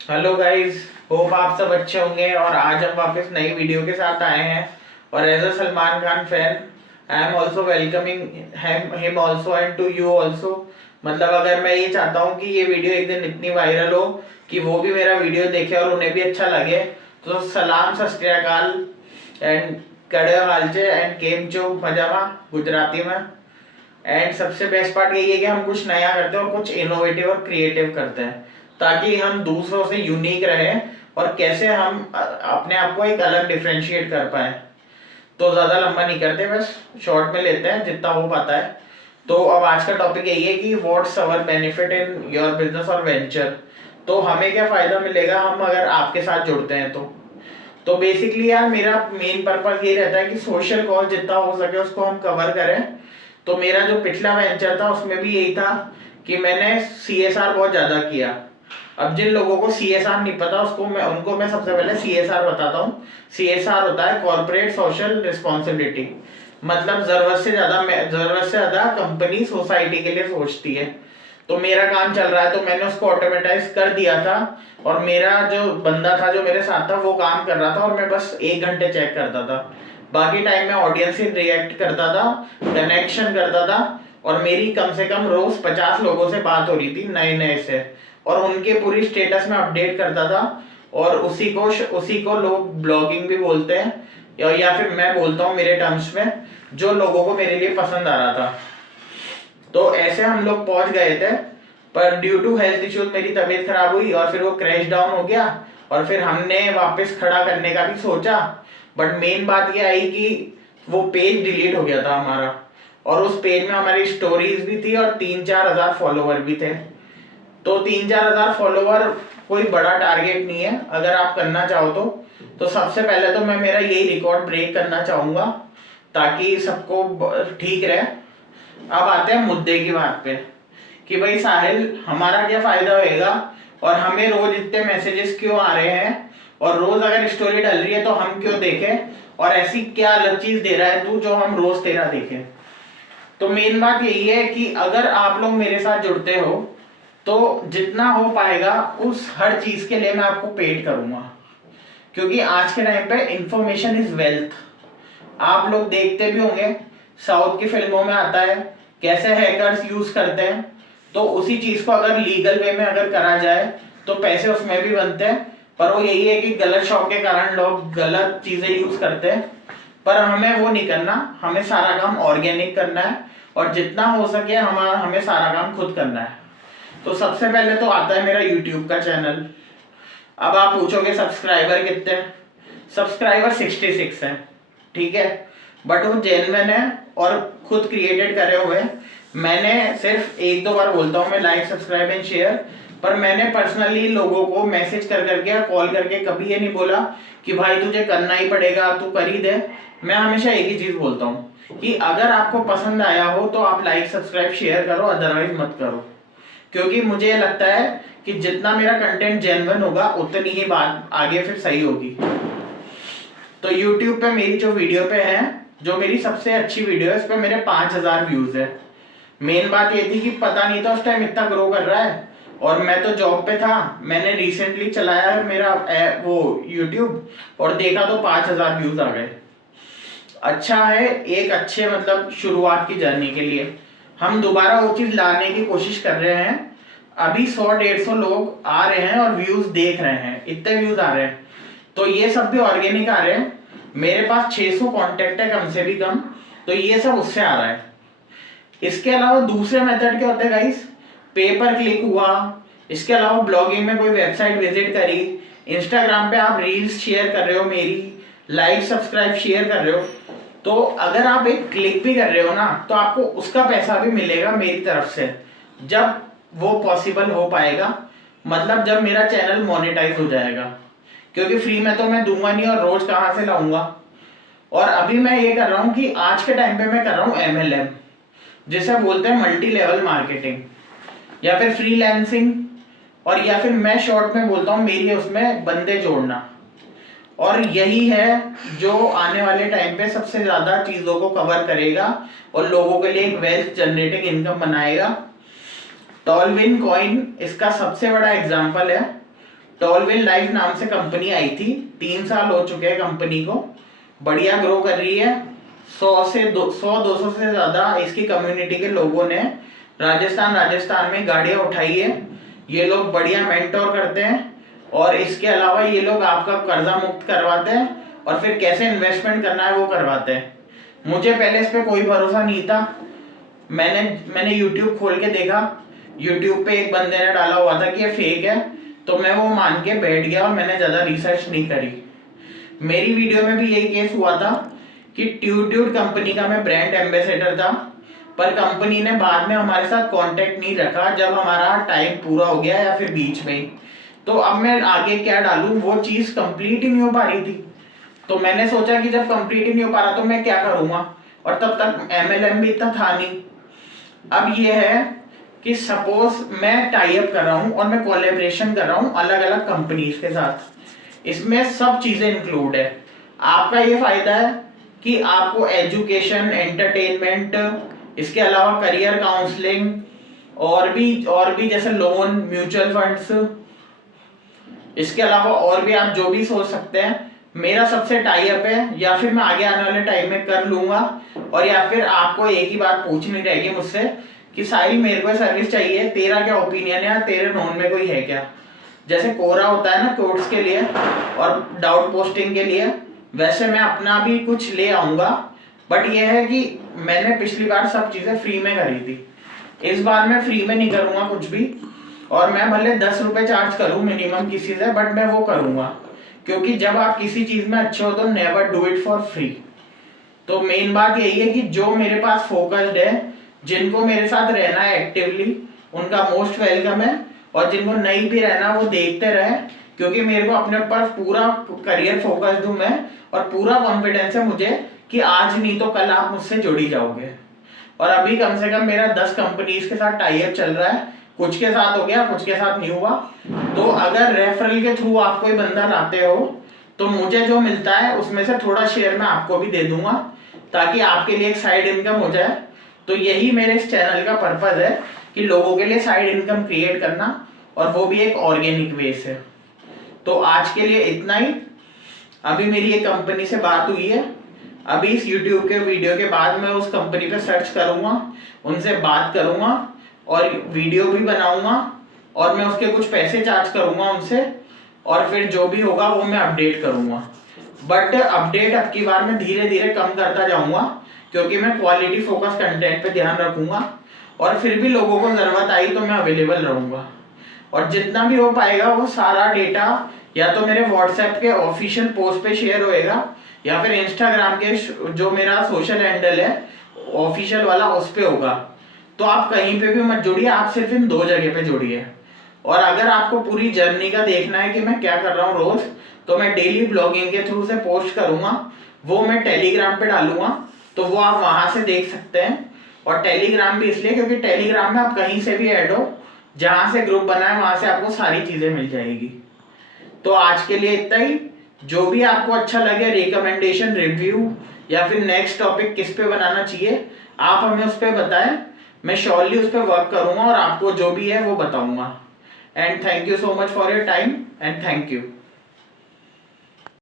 Hello guys, hope आप सब अच्छे होंगे। और आज हम वापस नई वीडियो के साथ आए हैं। और as a Salman Khan fan, I am also welcoming him also and to you also. मतलब अगर मैं ये चाहता हूँ कि ये वीडियो एक दिन इतनी वायरल हो कि वो भी मेरा वीडियो देखे और उन्हें भी अच्छा लगे, तो सलाम सत श्री अकाल एंड कड़े हालचे एंड केम चो मजामा गुजराती में। एंड सबसे बेस्ट पार्ट यही है कि हम कुछ नया करते हैं और कुछ इनोवेटिव और क्रिएटिव करते हैं, ताकि हम दूसरों से यूनिक रहें और कैसे हम अपने आप को एक अलग डिफ्रेंशिएट कर पाए। तो ज़्यादा लंबा नहीं करते, बस शॉर्ट में लेते हैं जितना हो पाता है। तो अब आज का टॉपिक यही है कि what's our benefit in your business और वेंचर। तो हमें क्या फ़ायदा मिलेगा हम अगर आपके साथ जुड़ते हैं तो बेसिकली यार मेरा मेन पर्पस ये रहता है कि सोशल कॉज जितना हो सके उसको हम कवर करें। तो मेरा जो पिछला वेंचर था उसमें भी यही था कि मैंने सीएसआर बहुत ज़्यादा किया। अब जिन लोगों को सीएसआर नहीं पता उनको मैं सबसे पहले सीएसआर बताता हूँ। सीएसआर होता है कॉर्पोरेट सोशल रिस्पॉन्सिबिलिटी। मतलब जरूरत से ज्यादा कंपनी सोसाइटी के लिए सोचती है। तो मेरा काम चल रहा है तो मैंने उसको ऑटोमेटाइज कर दिया था। और मेरा जो बंदा था जो मेरे साथ था वो काम कर रहा था और मैं बस 1 घंटे चेक करता था। बाकी टाइम में ऑडियंस से रिएक्ट करता था, कनेक्शन करता था। और मेरी कम से कम रोज 50 लोगों से बात हो रही थी नए नए से। और उनके पूरी स्टेटस में अपडेट करता था। और उसी को लोग ब्लॉगिंग भी बोलते हैं, या फिर मैं बोलता हूँ मेरे टर्म्स में, जो लोगों को मेरे लिए पसंद आ रहा था। तो ऐसे हम लोग पहुंच गए थे। पर ड्यू टू हेल्थ इश्यूज मेरी तबीयत खराब हुई और फिर वो क्रैश डाउन हो गया। और फिर हमने वापस खड़ा करने का भी सोचा। बट मेन बात ये आई कि वो पेज डिलीट हो गया था हमारा। और उस पेज में हमारी स्टोरीज भी थी और 3-4 हजार फॉलोवर भी थे। तो 3-4 हजार फॉलोवर कोई बड़ा टारगेट नहीं है अगर आप करना चाहो तो सबसे पहले तो मैं मेरा यही रिकॉर्ड ब्रेक करना चाहूंगा ताकि सबको ठीक रहे। अब आते हैं मुद्दे की बात पे कि भाई साहिल, हमारा क्या फायदा होएगा और हमें रोज इतने मैसेजेस क्यों आ रहे हैं, और रोज अगर स्टोरी डल रही है तो हम क्यों देखें, और ऐसी क्या अलग चीज दे रहा है तू जो हम रोज तेरा देखें। तो मेन बात यही है कि अगर आप लोग मेरे साथ जुड़ते हो तो जितना हो पाएगा उस हर चीज के लिए मैं आपको पेड करूंगा। क्योंकि आज के टाइम पे इंफॉर्मेशन इज वेल्थ। आप लोग देखते भी होंगे, साउथ की फिल्मों में आता है कैसे हैकर्स यूज करते हैं। तो उसी चीज को अगर लीगल वे में अगर करा जाए तो पैसे उसमें भी बनते हैं। पर वो यही है कि गलत शौक के कारण लोग गलत चीजें यूज करते हैं। पर हमें वो नहीं करना, हमें सारा काम ऑर्गेनिक करना है। और जितना हो सके हमें सारा काम खुद करना है। तो सबसे पहले तो आता है मेरा यूट्यूब का चैनल। अब आप पूछोगे सब्सक्राइबर कितने हैं? सब्सक्राइबर 66 है, ठीक है। बट वो जेन्युइन है और खुद क्रिएटेड करे हुए। मैंने सिर्फ 1-2 बार बोलता हूँ मैं लाइक सब्सक्राइब एंड शेयर। पर मैंने पर्सनली लोगों को मैसेज कर करके या कॉल करके कभी ये नहीं बोला कि भाई तुझे करना ही पड़ेगा तू कर ही दे। मैं हमेशा एक ही चीज बोलता हूँ कि अगर आपको पसंद आया हो तो आप लाइक सब्सक्राइब शेयर करो, अदरवाइज मत करो। क्योंकि मुझे लगता है कि जितना मेरा कंटेंट जेन्युइन होगा उतनी ही बात आगे फिर सही होगी। तो YouTube पे मेरी जो वीडियो पे है, जो मेरी सबसे अच्छी वीडियो है, इस पे मेरे 5000 व्यूज है। मेन बात ये थी कि पता नहीं था उस टाइम इतना ग्रो कर रहा है। और मैं तो जॉब पे था, मैंने रिसेंटली चलाया है मेरा वो YouTube और देखा तो 5000 व्यूज आ गए। अच्छा है, एक अच्छे मतलब शुरुआत की जर्नी के लिए हम दोबारा वो चीज लाने की कोशिश कर रहे हैं। अभी 100-150 लोग आ रहे हैं और व्यूज देख रहे हैं, इतने व्यूज आ रहे हैं। तो ये सब भी ऑर्गेनिक आ रहे हैं। मेरे पास 600 कांटेक्ट है कम से भी कम। तो ये सब उससे आ रहा है। इसके अलावा दूसरे मेथड क्या होते हैं गाइस? पे पर क्लिक हुआ। इसके अलावा ब्लॉगिंग में कोई वेबसाइट विजिट करी, इंस्टाग्राम पे आप रील्स शेयर कर रहे हो, मेरी लाइक सब्सक्राइब शेयर कर रहे हो। तो अगर आप एक क्लिक भी कर रहे हो ना तो आपको उसका पैसा भी मिलेगा मेरी तरफ से, जब वो पॉसिबल हो पाएगा। मतलब जब मेरा चैनल मोनेटाइज हो जाएगा। क्योंकि फ्री में तो मैं दूंगा नहीं और रोज कहां से लाऊंगा। और अभी मैं ये कर रहा हूं कि आज के टाइम पे मैं कर रहा हूं MLM, जिसे बोलते हैं मल्टी लेवल मार्केटिंग या फिर फ्रीलांसिंग। और या फिर मैं शॉर्ट में बोलता हूं मेरी उसमें बंदे जोड़ना। और यही है जो आने वाले टाइम पे सबसे ज्यादा चीजों को कवर करेगा और लोगों के लिए एक वेल्थ जनरेटिंग इनकम बनाएगा। टॉलविन कॉइन इसका सबसे बड़ा एग्जांपल है। टॉलविल लाइफ नाम से कंपनी आई थी, 3 साल हो चुके हैं कंपनी को, बढ़िया ग्रो कर रही है। 100-200 से ज्यादा इसकी कम्युनिटी के लोगों ने राजस्थान में गाड़ियां उठाई है। ये लोग बढ़िया मेंटोर करते हैं और इसके अलावा ये लोग आपका कर्जा मुक्त करवाते हैं और फिर कैसे इन्वेस्टमेंट करना है वो करवाते हैं। मुझे पहले इस पे कोई भरोसा नहीं था, मैंने YouTube खोल के देखा, YouTube पे एक बंदे ने डाला हुआ था कि ये फेक है, तो मैं वो मान के बैठ गया और मैंने ज्यादा रिसर्च नहीं करी। मेरी वीडियो में भी यही केस हुआ था कि ट्यूट्यूड कंपनी का मैं ब्रांड एम्बेसडर था, पर कंपनी ने बाद में हमारे साथ कांटेक्ट नहीं रखा जब हमारा टाइम पूरा हो गया या फिर बीच में ही। तो अब मैं आगे क्या डालूं, वो चीज कंप्लीट ही नहीं हो पा रही थी। तो मैंने सोचा कि जब कंप्लीट ही नहीं हो पा रहा तो मैं क्या करूंगा, और तब तक MLM भी इतना था नहीं। अब ये है कि सपोज मैं टाई अप कर रहा हूं और मैं कोलैबोरेशन कर रहा हूं अलग अलग कंपनीज के साथ, इसमें सब चीजें इंक्लूड है। आपका ये फायदा है कि आपको एजुकेशन, एंटरटेनमेंट, इसके अलावा करियर काउंसलिंग और भी जैसे लोन, म्यूचुअल फंड्स, इसके अलावा और भी आप जो भी सोच सकते हैं मेरा सबसे टाई अप है, या फिर मैं आगे आने वाले टाइम में कर लूंगा। और या फिर आपको एक ही बात पूछनी रहेगी मुझसे कि साहिल मेरे को सर्विस चाहिए, तेरा क्या ओपिनियन है, तेरे नोन में कोई है क्या। जैसे कोरा होता है ना कोर्ट्स के लिए और डाउट पोस्टिंग के लिए, वैसे मैं अपना भी कुछ ले आऊंगा। बट ये है कि मैंने पिछली बार सब चीजें फ्री में करी थी, इस बार मैं फ्री में नहीं करूंगा कुछ भी, और मैं भले 10 रुपए चार्ज करूं मिनिमम किसी से, बट मैं वो करूंगा। क्योंकि जब आप किसी चीज में अच्छे हो तो never do it for free. तो मेन बात यही है कि जो मेरे पास फोकस्ड है, जिनको मेरे साथ रहना है एक्टिवली, उनका मोस्ट वेलकम है, और जिनको नहीं भी रहना वो देखते रहे, क्योंकि मेरे को अपने ऊपर पूरा करियर फोकस्ड हूं मैं, और पूरा कॉन्फिडेंस है मुझे कि आज नहीं तो कल आप मुझसे जुड़ ही जाओगे। और अभी कम से कम मेरा 10 कंपनीज के साथ टाई अप चल रहा है, कुछ के साथ हो गया, कुछ के साथ नहीं हुआ। तो अगर रेफरल के थ्रू आप कोई बंदा लाते हो तो मुझे जो मिलता है उसमें से थोड़ा शेयर मैं आपको भी दे दूंगा, ताकि आपके लिए एक साइड इनकम हो जाए। तो यही मेरे इस चैनल का पर्पज है कि लोगों के लिए साइड इनकम क्रिएट करना, और वो भी एक ऑर्गेनिक वे से। तो आज के लिए इतना ही। अभी मेरी एक कंपनी से बात हुई है, अभी इस YouTube के वीडियो के बाद मैं उस कंपनी पे सर्च करूंगा, उनसे बात करूंगा और वीडियो भी बनाऊंगा, और मैं उसके कुछ पैसे चार्ज करूंगा उनसे, और फिर जो भी होगा वो मैं अपडेट करूंगा। बट अपडेट अब की बार मैं धीरे धीरे कम करता जाऊंगा, क्योंकि मैं क्वालिटी फोकस कंटेंट पे ध्यान रखूंगा, और फिर भी लोगों को जरूरत आई तो मैं अवेलेबल रहूंगा। और जितना भी हो पाएगा वो सारा डेटा या तो मेरे व्हाट्सएप के ऑफिशियल पोस्ट पे शेयर होएगा, या फिर इंस्टाग्राम के जो मेरा सोशल हैंडल है ऑफिशियल वाला उस पे होगा। तो आप कहीं पे भी मत जुड़िए, आप सिर्फ इन 2 जगह पे जुड़िए। और अगर आपको पूरी जर्नी का देखना है कि मैं क्या कर रहा हूँ रोज, तो मैं डेली ब्लॉगिंग के थ्रू से पोस्ट करूंगा, वो मैं टेलीग्राम पे डालूंगा, तो वो आप वहां से देख सकते हैं। और टेलीग्राम भी इसलिए क्योंकि टेलीग्राम में आप कहीं से भी ऐड हो, जहां से ग्रुप बना है वहां से आपको सारी चीजें मिल जाएगी। तो आज के लिए इतना ही। जो भी आपको अच्छा लगे, रिकमेंडेशन, रिव्यू, या फिर नेक्स्ट टॉपिक किस पे बनाना चाहिए, आप हमें उस पर बताएं, मैं श्योरली उस पर वर्क करूंगा और आपको जो भी है वो बताऊंगा। And thank you so much for your time, and thank you.